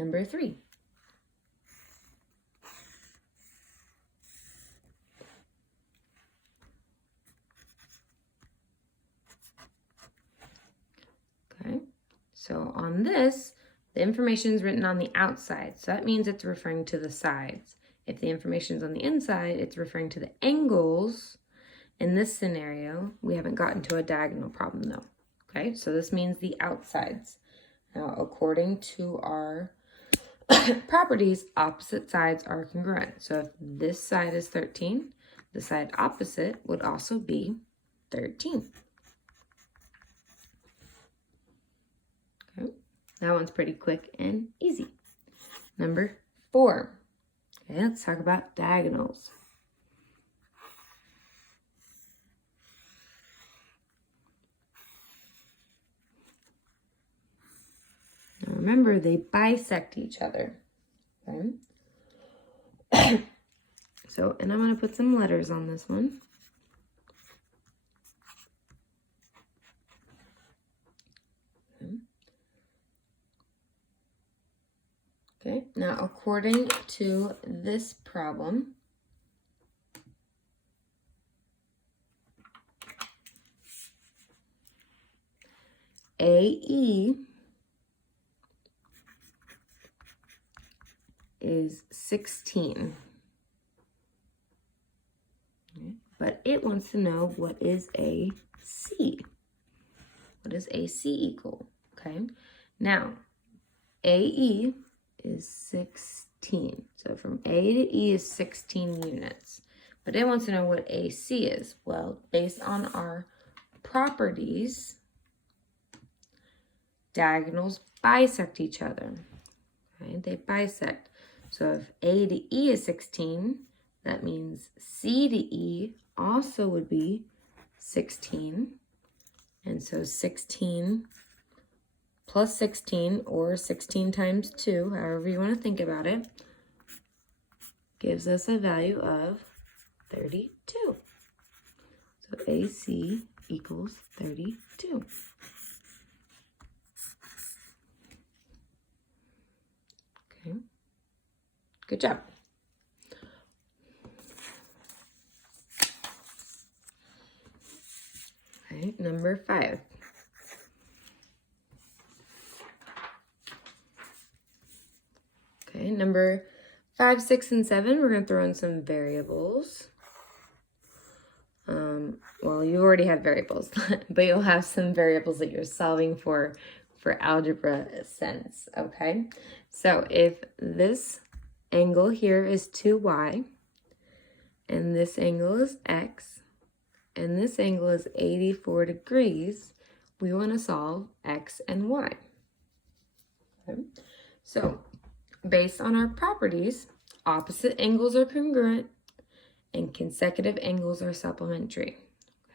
number 3. Okay, so on this, the information is written on the outside, so that means it's referring to the sides. If the information is on the inside, it's referring to the angles. In this scenario, we haven't gotten to a diagonal problem though. Okay, so this means the outsides. Now, according to our properties, opposite sides are congruent. So if this side is 13, the side opposite would also be 13. Okay, that one's pretty quick and easy. Number 4. Okay, let's talk about diagonals. Now remember, they bisect each other. Okay? So, and I'm going to put some letters on this one. Okay, now according to this problem, AE is 16. Okay, but it wants to know what is AC. What does AC equal? Okay, now AE is 16. So from A to E is 16 units. But it wants to know what AC is. Well, based on our properties, diagonals bisect each other. Right? They bisect. So if A to E is 16, that means C to E also would be 16. And so 16 plus 16, or 16 times 2, however you want to think about it, gives us a value of 32. So AC equals 32. Okay, good job. All right, number 5. Okay, number 5, 6, and 7, we're going to throw in some variables. Well, you already have variables, but you'll have some variables that you're solving for algebra sense, okay? So if this angle here is 2y, and this angle is x, and this angle is 84 degrees, we want to solve x and y. Okay? So based on our properties, opposite angles are congruent and consecutive angles are supplementary.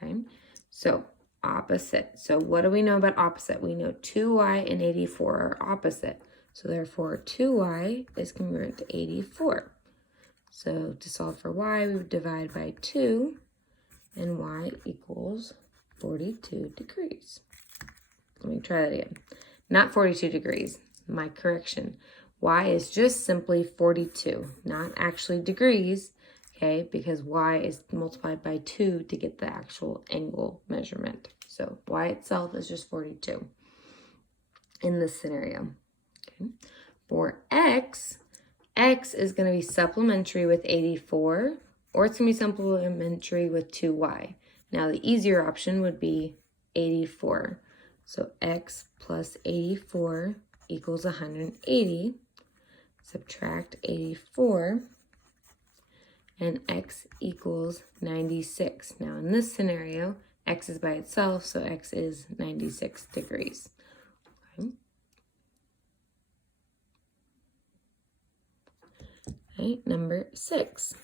Okay, so opposite. So what do we know about opposite? We know 2y and 84 are opposite. So therefore 2y is congruent to 84. So to solve for y, we would divide by 2, and y equals 42 degrees. Let me try that again. Not 42 degrees, my correction. Y is just simply 42, not actually degrees, okay, because y is multiplied by 2 to get the actual angle measurement. So y itself is just 42 in this scenario. Okay. For x, x is going to be supplementary with 84, or it's going to be supplementary with 2y. Now the easier option would be 84. So x plus 84 equals 180. Subtract 84, and x equals 96. Now in this scenario, x is by itself, so x is 96 degrees. Okay. Okay, number 6.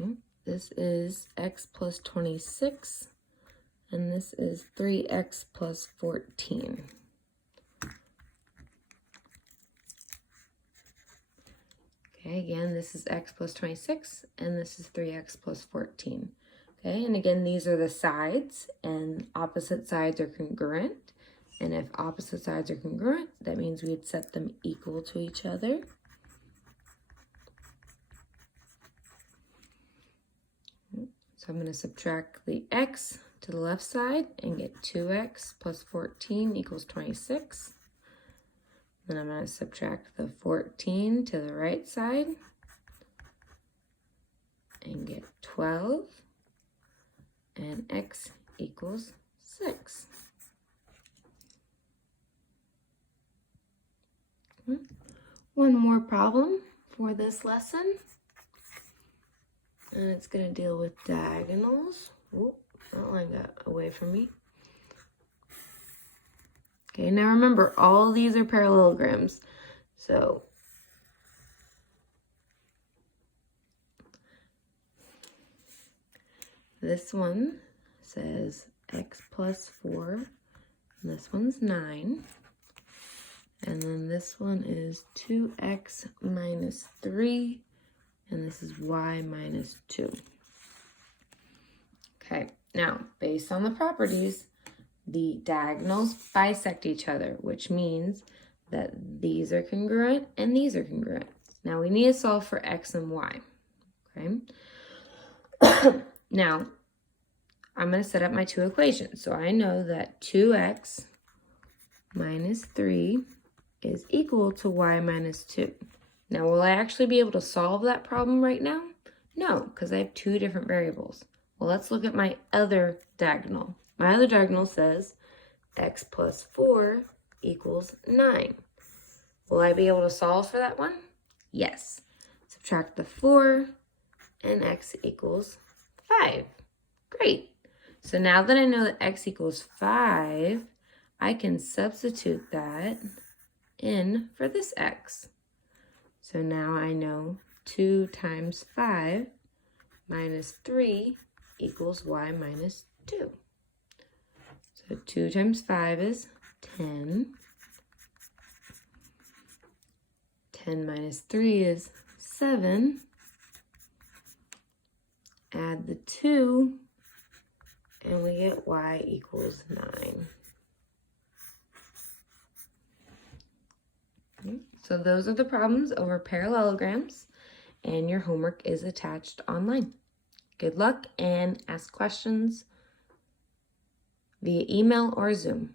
Okay. This is x plus 26. And this is 3x plus 14. Okay, again, this is x plus 26, and this is 3x plus 14. Okay, and again, these are the sides, and opposite sides are congruent. And if opposite sides are congruent, that means we'd set them equal to each other. So I'm going to subtract the x to the left side and get 2x plus 14 equals 26. Then I'm going to subtract the 14 to the right side and get 12. And x equals 6. One more problem for this lesson. And it's going to deal with diagonals. Oh, that line got away from me. Okay, now remember, all these are parallelograms. So this one says x plus 4, and this one's 9. And then this one is 2x minus 3, and this is y minus 2. Okay, now, based on the properties, the diagonals bisect each other, which means that these are congruent and these are congruent. Now, we need to solve for x and y, okay? Now, I'm going to set up my two equations. So I know that 2x minus 3 is equal to y minus 2. Now, will I actually be able to solve that problem right now? No, because I have two different variables. Well, let's look at my other diagonal. My other diagonal says x plus 4 equals 9. Will I be able to solve for that one? Yes. Subtract the 4, and x equals 5. Great. So now that I know that x equals 5, I can substitute that in for this x. So now I know 2 times 5 minus 3 equals y minus 2. So 2 times 5 is 10. 10 minus 3 is 7. Add the 2, and we get y equals 9. So those are the problems over parallelograms, and your homework is attached online. Good luck, and ask questions via email or Zoom.